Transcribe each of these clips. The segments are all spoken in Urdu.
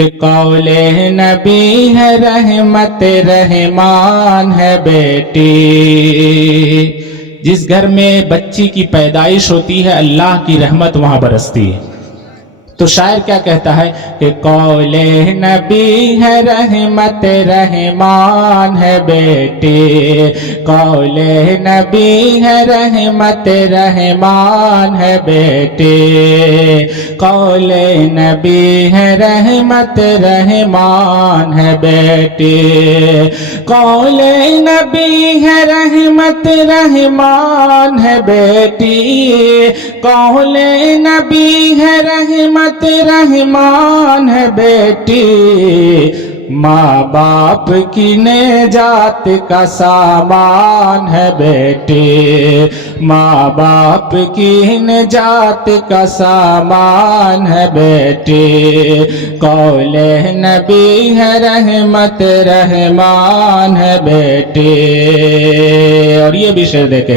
کہ قول نبی ہے رحمت رحمان ہے بیٹی۔ جس گھر میں بچی کی پیدائش ہوتی ہے اللہ کی رحمت وہاں برستی ہے۔ تو شاعر کیا کہتا ہے کہ قول نبی ہے رحمت رحمان ہے بیٹی، قول نبی ہے رحمت رحمان ہے بیٹی، قول نبی ہے رحمت رحمان ہے بیٹی، قول نبی ہے رحمت رحمان ہے بیٹی، قول نبی ہے رحمت رحمان ہے بیٹی، ماں باپ کی نجات کا سامان ہے بیٹی، ماں باپ کی نجات کا سامان ہے بیٹی، قول نبی ہے رحمت رحمان ہے بیٹی۔ اور یہ بھی شعر دیکھیں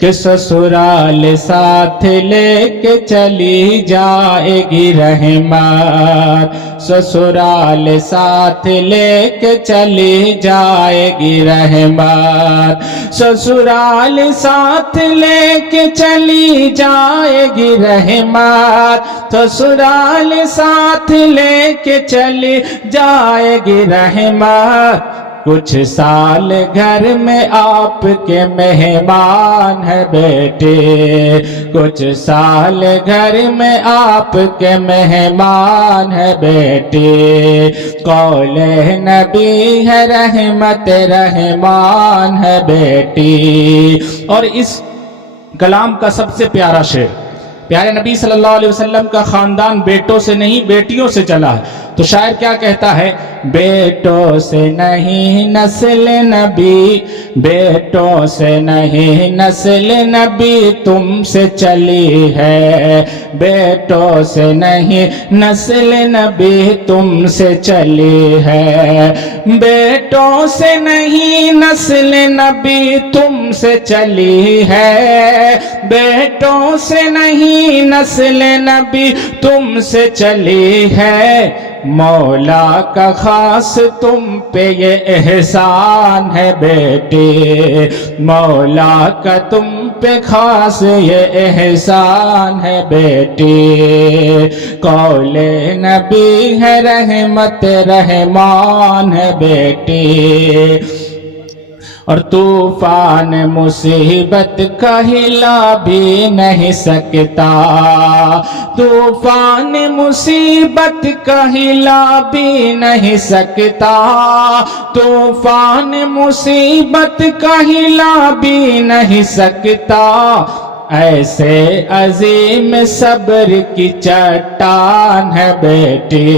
کہ سسرال ساتھ لے کے چلی جائے گی رحمت، سسرال ساتھ لے کے چلی جائے گی رحمت، سسرال ساتھ لے کے چلی جائے گی رحمت، سسرال ساتھ لے کے چلی جائے گی رحمت، کچھ سال گھر میں آپ کے مہمان ہے بیٹے، کچھ سال گھر میں آپ کے مہمان ہے بیٹے، قول نبی ہے رحمت رحمان ہے بیٹی۔ اور اس کلام کا سب سے پیارا شعر، پیارے نبی صلی اللہ علیہ وسلم کا خاندان بیٹوں سے نہیں بیٹیوں سے چلا ہے، تو شاعر کیا کہتا ہے، بیٹوں سے نہیں نسل نبی، بیٹوں سے نہیں نسل نبی تم سے چلی ہے، بیٹوں سے نہیں نسل نبی تم سے چلی ہے، بیٹوں سے نہیں نسل نبی تم سے چلی ہے، بیٹوں سے نہیں نسل نبی تم سے چلی ہے، مولا کا خاص تم پہ یہ احسان ہے بیٹے، مولا کا تم پہ خاص یہ احسان ہے بیٹے، قول نبی ہے رحمت رحمان ہے بیٹے۔ اور طوفان مصیبت کا ہلا بھی نہیں سکتا، طوفان مصیبت کا ہلا بھی نہیں سکتا، طوفان مصیبت کا ہلا بھی نہیں سکتا، ایسے عظیم صبر کی چٹان ہے بیٹی،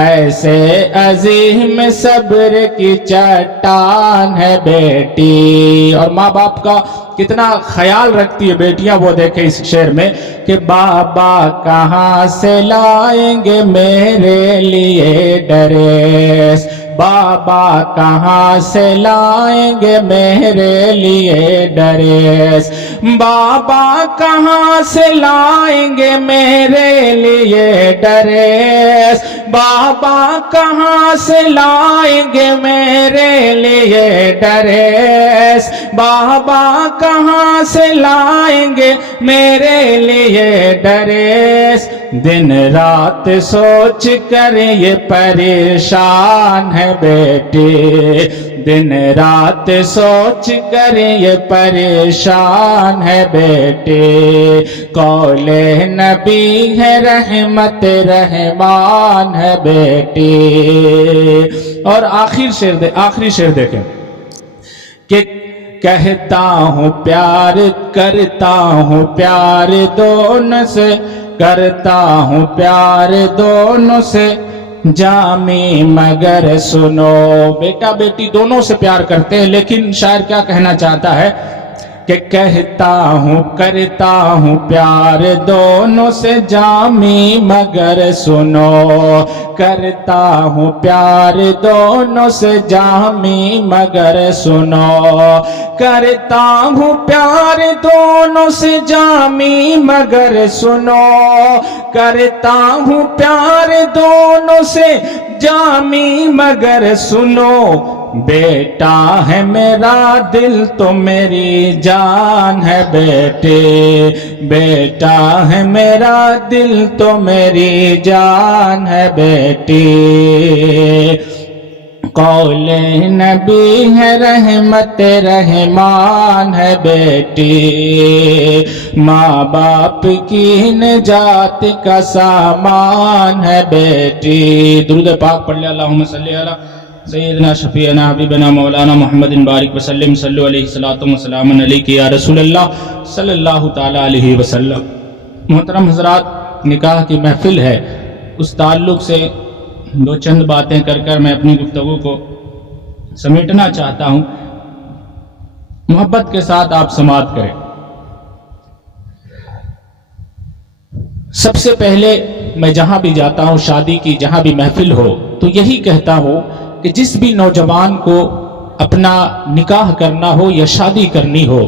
ایسے عظیم صبر کی چٹان ہے بیٹی۔ اور ماں باپ کا کتنا خیال رکھتی ہے بیٹیاں، وہ دیکھیں اس شعر میں کہ بابا کہاں سے لائیں گے میرے لیے ڈریس، بابا کہاں سے لائیں گے میرے لیے ڈریس، بابا کہاں سے لائیں گے میرے لیے ڈریس، بابا کہاں سے لائیں گے میرے لیے ڈریس، بابا کہاں سے لائیں گے میرے لیے ڈریس، دن رات سوچ کر یہ پریشان ہے بیٹے، دن رات سوچ کر یہ پریشان ہے بیٹے، قول نبی ہے رحمت رحمان ہے بیٹے۔ اور آخری شعر دیکھیں کہ کہتا ہوں پیار کرتا ہوں پیار دونوں سے، کرتا ہوں پیار دونوں سے جامی مگر سنو، بیٹا بیٹی دونوں سے پیار کرتے ہیں، لیکن شاعر کیا کہنا چاہتا ہے کہ کہتا ہوں کرتا ہوں پیار دونوں سے جامی مگر سنو، کرتا ہوں پیار دونوں سے جامی مگر سنو، کرتا ہوں پیار دونوں سے جامی مگر سنو، کرتا ہوں پیار دونوں سے جامی مگر سنو، بیٹا ہے میرا دل تو میری جان ہے بیٹے، بیٹا ہے میرا دل تو میری جان ہے بیٹی، قول نبی ہے رحمت رحمان ہے بیٹی، ماں باپ کی نجات کا سامان ہے بیٹی۔ درود پاک پڑھ لے، اللہم صلی علی سیدنا شفیعنا حبیبنا مولانا محمد بارک وسلم، صلو علیہ الصلوۃ والسلام علیک یا رسول اللہ صلی اللہ تعالی علیہ وسلم۔ محترم حضرات، نکاح کی محفل ہے، اس تعلق سے دو چند باتیں کر کر میں اپنی گفتگو کو سمیٹنا چاہتا ہوں۔ محبت کے ساتھ آپ سماعت کریں۔ سب سے پہلے میں جہاں بھی جاتا ہوں، شادی کی جہاں بھی محفل ہو، تو یہی کہتا ہوں کہ جس بھی نوجوان کو اپنا نکاح کرنا ہو یا شادی کرنی ہو،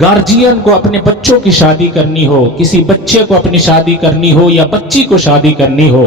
گارجین کو اپنے بچوں کی شادی کرنی ہو، کسی بچے کو اپنی شادی کرنی ہو یا بچی کو شادی کرنی ہو،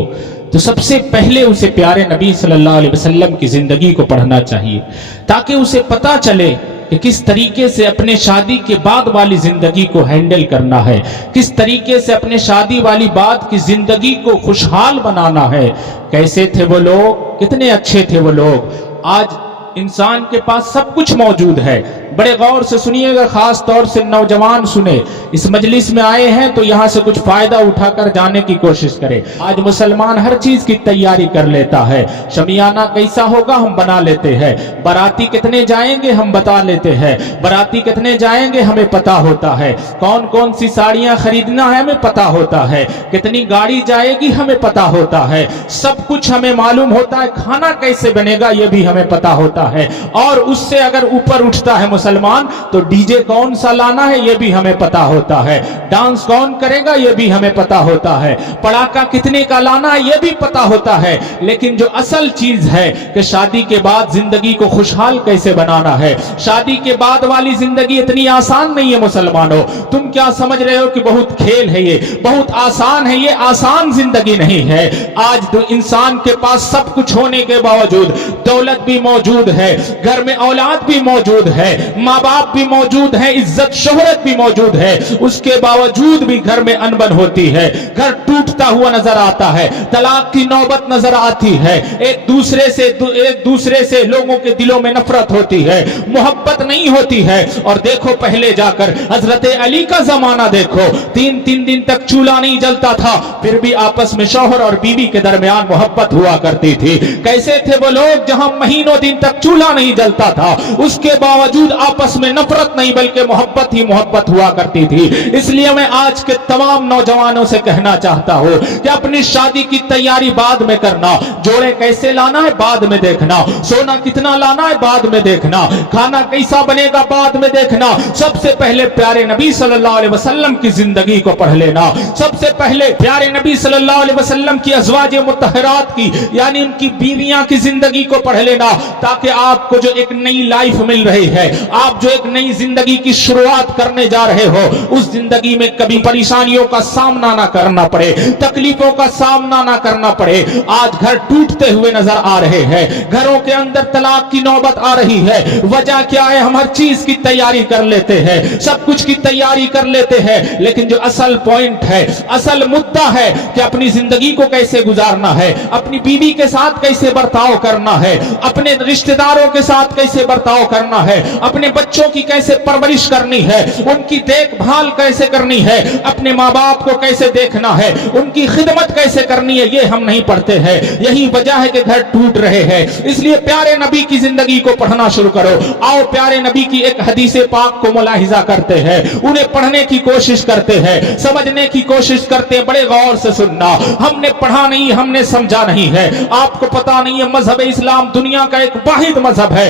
تو سب سے پہلے اسے پیارے نبی صلی اللہ علیہ وسلم کی زندگی کو پڑھنا چاہیے، تاکہ اسے پتہ چلے کہ کس طریقے سے اپنے شادی کے بعد والی زندگی کو ہینڈل کرنا ہے، کس طریقے سے اپنے شادی والی بعد کی زندگی کو خوشحال بنانا ہے۔ کیسے تھے وہ لوگ، کتنے اچھے تھے وہ لوگ۔ آج انسان کے پاس سب کچھ موجود ہے، بڑے غور سے سنیے گا، خاص طور سے نوجوان سنے، اس مجلس میں آئے ہیں تو یہاں سے کچھ فائدہ اٹھا کر جانے کی کوشش کرے۔ آج مسلمان ہر چیز کی تیاری کر لیتا ہے، شمیانہ کیسا ہوگا ہم بنا لیتے ہیں، باراتی کتنے جائیں گے ہم بتا لیتے ہیں، باراتی کتنے جائیں گے ہمیں پتا ہوتا ہے، کون کون سی ساڑیاں خریدنا ہے ہمیں پتا ہوتا ہے، کتنی گاڑی جائے گی ہمیں پتا ہوتا ہے، سب کچھ ہمیں معلوم ہوتا ہے، کھانا کیسے بنے گا یہ بھی ہمیں پتا ہوتا ہے، اور اس سے اگر اوپر اٹھتا ہے مسلمان تو ڈی جے کون سا لانا ہے یہ بھی ہمیں پتا ہوتا ہے، ڈانس کون کرے گا یہ بھی ہمیں پتا ہوتا ہے، پڑاکا کتنے کا لانا ہے یہ بھی پتا ہوتا ہے۔ لیکن جو اصل چیز ہے کہ شادی کے بعد زندگی کو خوشحال کیسے بنانا ہے، شادی کے بعد والی زندگی اتنی آسان نہیں ہے مسلمانوں۔ تم کیا سمجھ رہے ہو کہ بہت کھیل ہے، یہ بہت آسان ہے، یہ آسان زندگی نہیں ہے۔ آج تو انسان کے پاس سب کچھ ہونے کے باوجود، دولت بھی موجود ہے، گھر میں اولاد بھی موجود ہے، ماں باپ بھی موجود ہے، عزت شہرت بھی موجود ہے، اس کے باوجود بھی گھر میں انبن ہوتی ہے، گھر ٹوٹتا ہوا نظر آتا ہے، طلاق کی نوبت نظر آتی ہے، ایک دوسرے سے لوگوں کے دلوں میں نفرت ہوتی ہے، محبت نہیں ہوتی ہے۔ اور دیکھو پہلے جا کر حضرت علی کا زمانہ دیکھو، تین دن تک چولہا نہیں جلتا تھا، پھر بھی آپس میں شوہر اور بیوی کے درمیان محبت ہوا کرتی تھی۔ کیسے تھے وہ لوگ جہاں مہینوں دن تک چولہا نہیں جلتا تھا، اس کے باوجود آپس میں نفرت نہیں بلکہ محبت ہی محبت ہوا کرتی تھی۔ اس لیے میں آج کے تمام نوجوانوں سے کہنا چاہتا ہوں کہ اپنی شادی کی تیاری بعد میں کرنا، جوڑے کیسے لانا ہے بعد میں دیکھنا، سونا کتنا لانا ہے بعد میں دیکھنا، کھانا کیسا بنے گا بعد میں دیکھنا، سب سے پہلے پیارے نبی صلی اللہ علیہ وسلم کی زندگی کو پڑھ لینا، سب سے پہلے پیارے نبی صلی اللہ علیہ وسلم کی ازواج مطہرات کی یعنی ان کی بیویاں کی زندگی کو پڑھ لینا، تاکہ آپ کو جو ایک نئی لائف مل رہی ہے، آپ جو ایک نئی زندگی کی شروعات کرنے جا رہے ہو، اس زندگی میں کبھی پریشانیوں کا سامنا نہ کرنا پڑے، تکلیفوں کا سامنا نہ کرنا پڑے۔ آج گھر ٹوٹتے ہوئے نظر آ رہے ہیں، گھروں کے اندر طلاق کی نوبت آ رہی ہے، وجہ کیا ہے؟ ہم ہر چیز کی تیاری کر لیتے ہیں، سب کچھ کی تیاری کر لیتے ہیں، لیکن جو اصل پوائنٹ ہے، اصل مدعا ہے کہ اپنی زندگی کو کیسے گزارنا ہے، اپنی بیوی کے ساتھ کیسے برتاؤ کرنا ہے، اپنے رشتہ داروں کے ساتھ کیسے برتاؤ کرنا ہے، اپنے بچوں کی کیسے پرورش کرنی ہے، ان کی دیکھ بھال کیسے کرنی ہے، اپنے ماں باپ کو کیسے دیکھنا ہے، ان کی خدمت کیسے کرنی ہے، یہ ہم نہیں پڑھتے ہیں۔ یہی وجہ ہے کہ گھر ٹوٹ رہے ہیں۔ اس لیے پیارے نبی کی زندگی کو پڑھنا شروع کرو۔ آؤ پیارے نبی کی ایک حدیث پاک کو ملاحظہ کرتے ہیں، انہیں پڑھنے کی کوشش کرتے ہیں، سمجھنے کی کوشش کرتے ہیں۔ بڑے غور سے سننا، ہم نے پڑھا نہیں، ہم نے سمجھا نہیں ہے۔ آپ کو پتا نہیں ہے مذہب اسلام دنیا کا ایک واحد مذہب ہے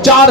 4